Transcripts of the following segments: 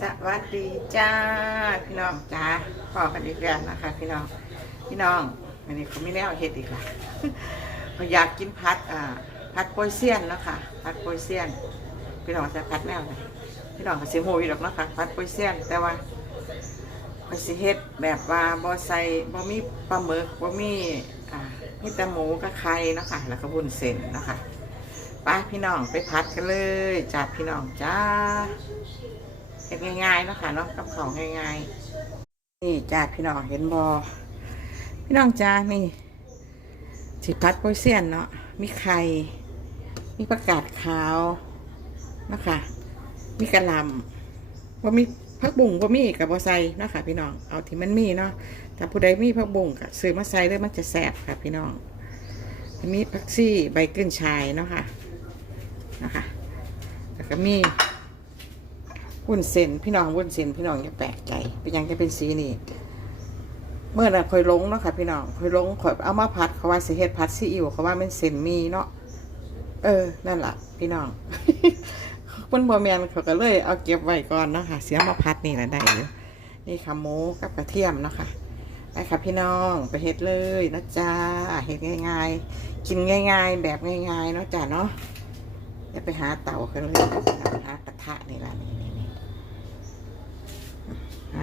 สวัสดีจ้าพี่น้องจ้าพอกันอีกแล้วนะคะ พี่น้องพี่น้องวันนี้เขาไม่แน่เฮ็ดอีกละเขาอยากกินพัดอ่าพัดโปยเซียนนะคะพัดโปยเซียน พี่น้องจะพัดแนวไหนพี่น้องก็สิหูอยู่หรอกนะคะพัดโปยเซียน แต่ว่าก็สิเฮ็ดแบบว่าบ่ใส่บ่มีปลาหมึกบ่มีอ่ามีแต่หมูกับไข่นะคะแล้วก็บุญเส้นนะคะไปพี่น้องไปพัดกันเลยจ้าพี่น้องจ้า เห็นง่ายๆเนาะคะเนาะกับเขาวง่ายๆนี่จ้าพี่น้องเห็นบอพี่น้องจ้านี่สิพัดโปเซียนเนาะมีไข่มีประกาศขาวนะคะมีกระลำว่ามีผักบุ้งว่ามีกับบอไซเนาะค่ะพี่น้องเอาที่มันมีเนาะแต่ผู้ใดมีผักบุ้งก็ซื้อมาใส่เลยมันจะแสบค่ะพี่น้องมีผักซี่ใบกึ้นชายเนาะค่ะนะคะแล้วก็มี วุ้นเส้นพี่น้องวุ้นเส้นพี่น้องอย่าแปลกใจ เป็นยังจะเป็นสีนี่เมื่อน่ะคอยลงเนาะค่ะพี่น้องคอยลงคอยเอามาพัดเขาว่าเสิเฮ็ดพัดซีอิ๊วเขาว่าเป็นเส้นมีเนาะเออ นั่นแหละพี่น้องเพิ่นบ่แมนเขาก็เลยเอาเก็บไว้ก่อนเนาะค่ะ เสียมาพัดนี่แหละได้อยู่นี่ค่ะหมูกับกระเทียมเนาะค่ะไปค่ะพี่น้องไปเฮ็ดเลยนะจ๊ะเฮ็ดง่าย ๆ กินง่าย ๆ แบบง่ายๆเนาะจ้ะเนาะอย่าไปหาเตากันเลยหา กระทะนี่ละนี่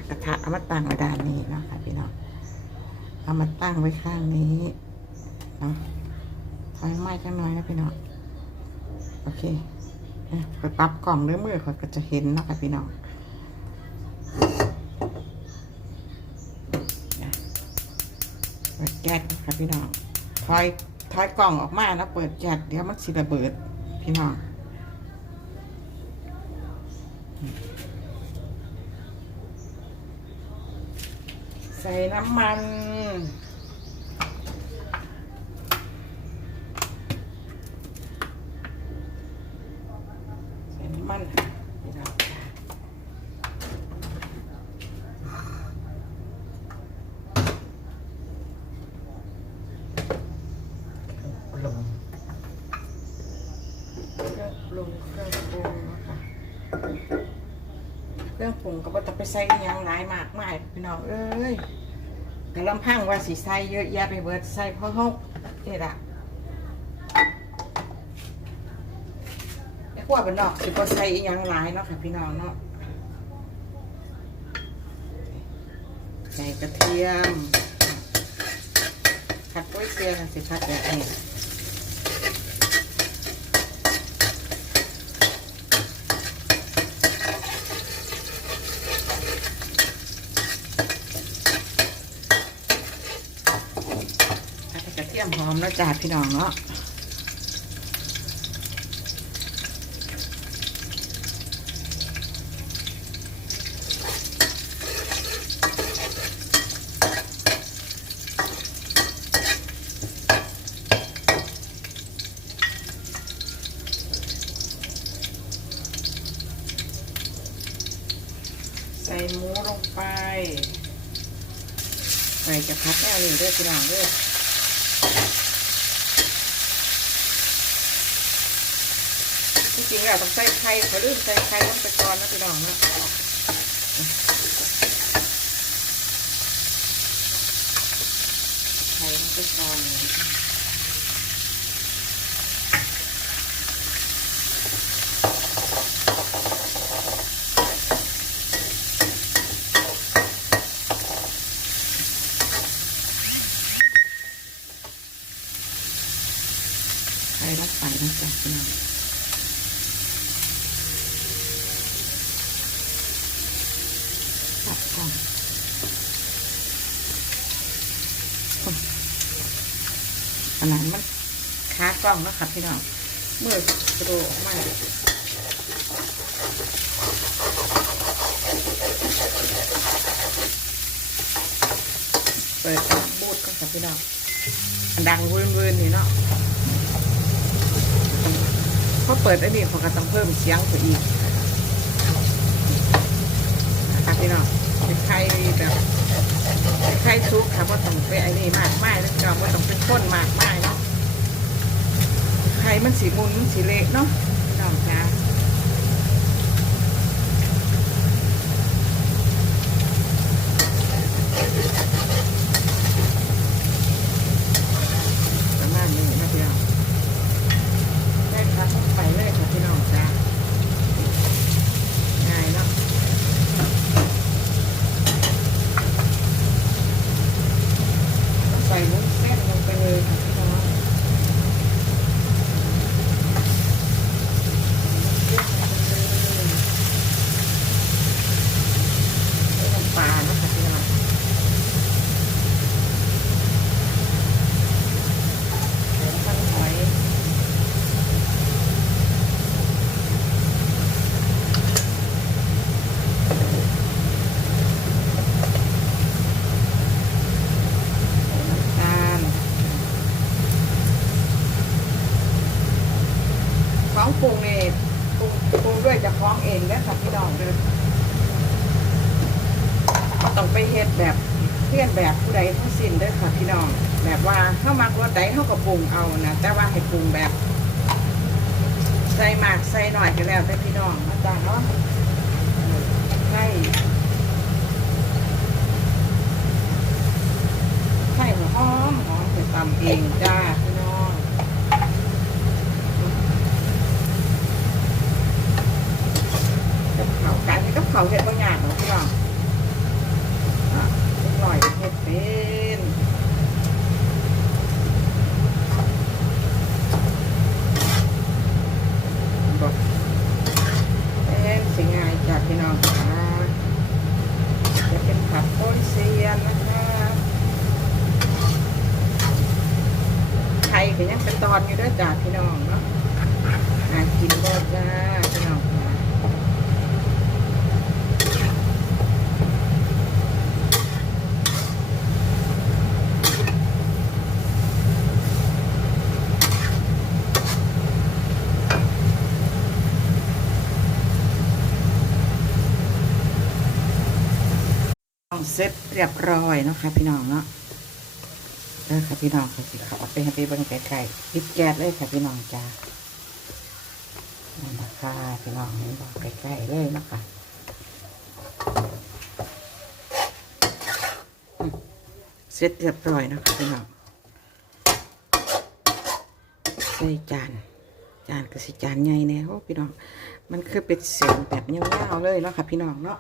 กระทะเอามาตั้งไว้ด้านนี้เนาะค่ะพี่น้องเอามาตั้งไว้ข้างนี้เนาะถอยไม้จังน้อยนะพี่น้องโอเคเนี่ยคอยปรับกล่องด้วยมือคอยก็จะเห็นเนาะค่ะพี่น้องเนี่ยเปิดแก๊สค่ะพี่น้องถอยถอยกล่องออกมาแล้วเปิดแก๊สเดี๋ยวมันสิระเบิดพี่น้อง ใส่น้ำมัน ใส่น้ำมันนะลงเครื่องปรุงเครื่องปรุงนะคะ เครื่องปรุงก็บ่ต้องไปใส่อหยังหลายมากมาย พี่น้องเอ้ยกระลำพังว่าสีใส่เยอะแยะไปเบิดใส่พ่อห้องนี่ละไอ้ขวเป็นดอกสิบ่ใส่อีหยังหลายเนาะค่ะพี่น้องเนาะใส่กระเทียมผัดกล้วยเทียมสิผัดแบบนี้ผัดให้กระเทียมหอมแล้วจ้าพี่น้องเนาะใส่หมูลงไป ใส่จะพัดแนวนี้ด้วยพี่น้องด้วย จริงๆอะต้องใส่ไข่เขาลืมใส่ไข่ลงไปก่อนนะพี่น้องนะไข่ลงไปก่อนไข่รักไปนะจ๊ะพี่น้องตัดก่อนข นาดมันขากล้องนะครับพี่น้องเมื่อกระโดดออกมาเปิดบูดก็ครับพี่น้องดังวืนวืนนี่เนาะพอเปิดไอ้นี่เขาก็ต้องเพิ่มเสียงไปอีกนะครับพี่น้องเป็นไข่แบบ ไข่ซุปค่ะว่าต้องเป็นไอ้นี่มากมายแล้วก็ว่าต้องเป็นข้นมากมายเนาะไข่มันสีมุนมันสีเละเนาะน้องจ้า ของปรุงนี่ปรุงปรุงด้วยเจะคล้าของเองเด้อค่ะพี่น้องเด้อต้องไปเฮ็ดแบบเพื่อนแบบผู้ใดทั้งสิ้นเด้อค่ะพี่น้อง แบบว่าเข้ามักรสใดเข้ากับปรุงเอานะแต่ว่าให้ปรุงแบบ ใส่มากใส่หน่อยก็แล้วแต่พี่น้องอาจารย์เนาะเออใส่ใส่หัวหอมหอมไปตำเองจ้าพี่น้องกับเขาวกันกับเขาวเห็ดบางองเนาะพี่น้องหน่อยเห็ดเป็นบอกเป็นสิง่ายจากพี่น้องค่ะจะเป็นผัดโป้ยเซียนนะคะไข่ก็ยังเป็นตอนอยู่ด้วยจ้าพี่น้องเนาะหากินบ่จ้าพี่น้องค่ะต้อง เรียบร้อยนะคะพี่น้องเนาะเด้อค่ะพี่น้องค่ะสิเขาเอาไปให้ไปเบิ่งไกลๆปิดแก๊สเลยค่ะพี่น้องจ้านี่ะคะพี่น้องเห็นบอกใกล้ๆเลยนะคะเสร็จเรียบร้อยนะคะพี่น้องใส่จานจานก็สิจานใหญ่แน่โอ้พี่น้อง มันคือเป็นเสียงแบบยาวๆเลยเนาะค่ะพี่น้องเนาะ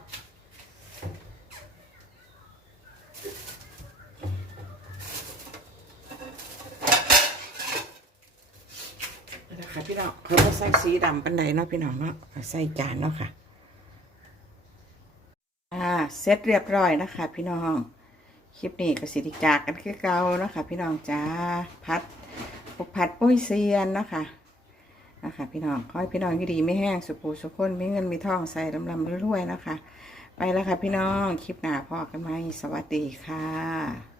คะพี่น้องเขาก็ใส่สีดำปันใดเนาะพี่น้องเนาะใส่จานเนาะค่ะอ่าเสร็จเรียบร้อยนะคะ พี่น้องคลิปนี้ก็สิริจากกันคือเก่าเนาะค่ะพี่น้องจ้าพัดปุกผัดปุ้ยเซียนเนาะค่ะนะคะพี่น้องขอให้พี่น้องดีไม่แห้งสุปูสุขคนไมีเงินมีทองใส่ลำลำรวยๆนะคะ ไปแล้วค่ะพี่น้องคลิปหน้าพอกันไหมสวัสดีค่ะ